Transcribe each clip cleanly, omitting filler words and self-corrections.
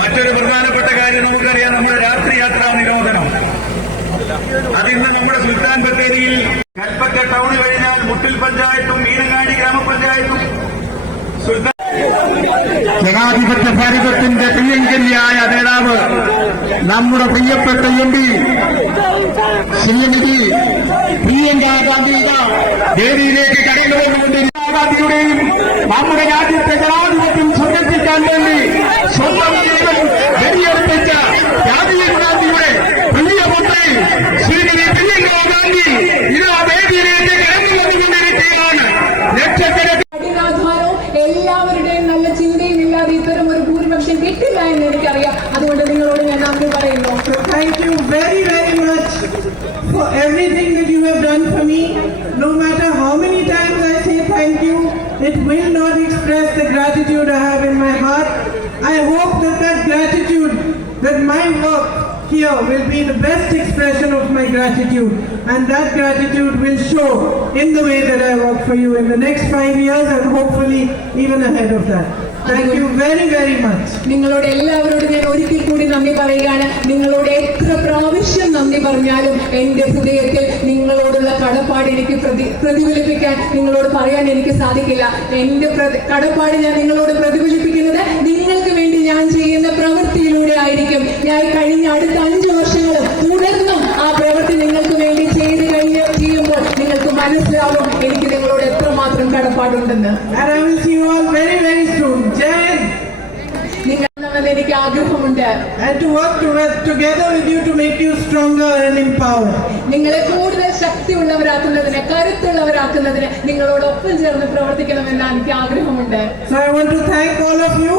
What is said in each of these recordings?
മറ്റൊരു പ്രധാനപ്പെട്ട കാര്യം നമുക്കറിയാം, നമ്മുടെ രാത്രിയാത്രാ നിരോധനം. അതിന്ന് നമ്മുടെ സുൽത്താൻ ബത്തേരിയിൽ കൽപ്പറ്റ ടൗൺ കഴിഞ്ഞാൽ മുട്ടിൽ പഞ്ചായത്തും മീനങ്ങാടി ഗ്രാമപഞ്ചായത്തും ജനാധിപത്യ ഭാരതത്തിന്റെ പ്രിയങ്കരിയായ നേതാവ് നമ്മുടെ പ്രിയപ്പെട്ട MP ശ്രീമതി പ്രിയങ്ക ഗാന്ധി വേദിയിലേക്ക് കടന്നു വന്നുകൊണ്ട് ഇന്ദിരാഗാന്ധിയുടെയും നമ്മുടെ രാജ്യത്തെ ജനാധിപത്യം സംരക്ഷിക്കാൻ വേണ്ടി സ്വന്തം ജീവൻ വെടിയെടുപ്പിച്ച രാജീവ് ഗാന്ധിയുടെ പ്രിയപുത്രി ശ്രീമതി പ്രിയങ്ക ഗാന്ധി ഇത് വേദിയിലേക്ക് കടന്നു വന്നുകൊണ്ടിരിക്കുകയാണ്. ലക്ഷക്കണക്കിന് എല്ലാവരുടെയും നല്ല ചിന്തയും ഇല്ലാതെ ഇത്തരം ഒരു ഭൂരിപക്ഷം കിട്ടില്ല എന്ന് എനിക്കറിയാം. അതുകൊണ്ട് നിങ്ങളോട് ഞാൻ നന്ദി പറയുന്നു. Thank you very, very much for everything that you have done for me. No matter how many times I say thank you, it will not express the gratitude I have in my heart. I hope that gratitude, that my work here will be the best expression of my gratitude, and that gratitude will show in the way that I work for you in the next 5 years and hopefully even ahead of that. Thank you very, very much. നിങ്ങളോട് എല്ലാവരോടും ഞാൻ ഒരിക്കൽ കൂടി നന്ദി പറയുകയാണ്. നിങ്ങളോട് എത്ര പ്രാവശ്യം നന്ദി പറഞ്ഞാലും എന്റെ ഹൃദയത്തിൽ നിങ്ങളോടുള്ള കടപ്പാട് എനിക്ക് പ്രതിഫലിപ്പിക്കാൻ നിങ്ങളോട് പറയാൻ എനിക്ക് സാധിക്കില്ല. എന്റെ കടപ്പാട് ഞാൻ നിങ്ങളോട് പ്രതിഫലിപ്പിക്കുന്നത് നിങ്ങൾക്ക് വേണ്ടി ഞാൻ ചെയ്യുന്ന പ്രവൃത്തിയിലൂടെ ആയിരിക്കും. ഞാൻ കഴിഞ്ഞ അടുത്ത 5 വർഷങ്ങളും തുടർന്നും ആ പ്രവൃത്തി നിങ്ങൾക്ക് വേണ്ടി ചെയ്യുമ്പോൾ നിങ്ങൾക്ക് മനസ്സിലാവും എനിക്ക് നിങ്ങളോട് എത്രമാത്രം കടപ്പാടുണ്ടെന്ന്. And I will see you all very, very soon. Jai. എനിക്ക് ആഗ്രഹമുണ്ട്. And to work together with you to make you stronger and empowered. നിങ്ങളെ കൂടുതൽ ശക്തിയുള്ളവരാക്കുന്നതിന്, കരുത്തുള്ളവരാക്കുന്നതിന് നിങ്ങളോടൊപ്പം ചേർന്ന് പ്രവർത്തിക്കണമെന്ന് എനിക്ക് ആഗ്രഹമുണ്ട്. So I want to thank all of you,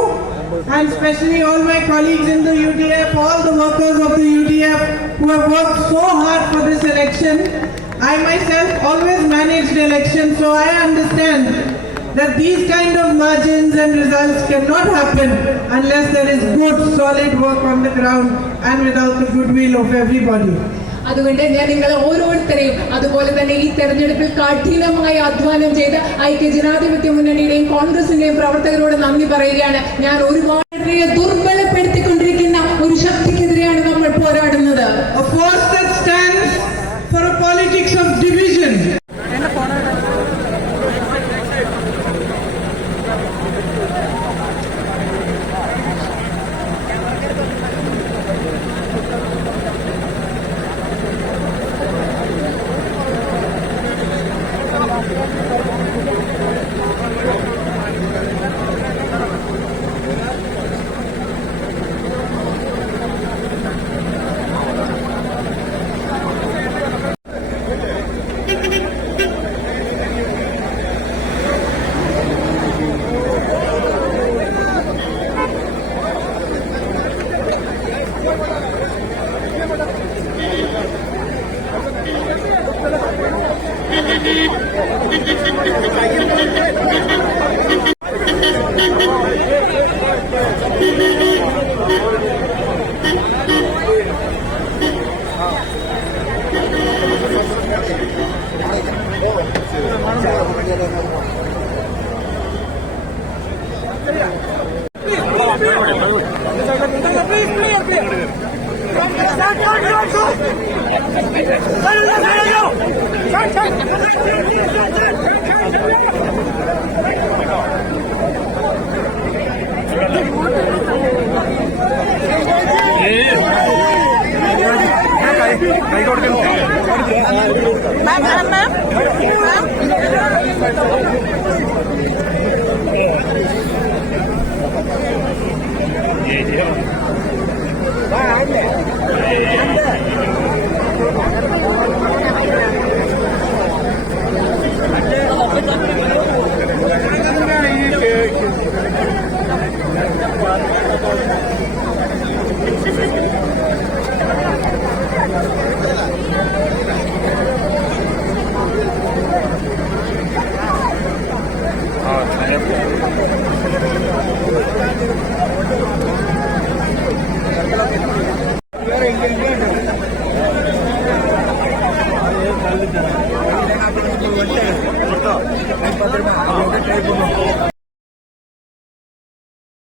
and especially all my colleagues in the UDF, all the workers of the UDF who have worked so hard for this election. I myself always managed elections, so I understand that these kind of margins and results cannot happen unless there is good, solid work on the ground and without the goodwill of everybody. അതുകൊണ്ട് ഞാൻ നിങ്ങൾ ഓരോരുത്തരെയും അതുപോലെ തന്നെ ഈ തെരഞ്ഞെടുപ്പിൽ കഠിനമായി അധ്വാനം ചെയ്ത് ഐക്യ ജനാധിപത്യ മുന്നണിയുടെയും കോൺഗ്രസിന്റെയും പ്രവർത്തകരോട് നന്ദി പറയുകയാണ്. ഞാൻ ഒരുപാട് ദുർബലപ്പെടുത്തിക്കൊണ്ടിരിക്കുന്ന ഒരു ശക്തിക്കെതിരെയാണ് നമ്മൾ പോരാടുന്നത്. A force that stands for a politics of division. Gracias.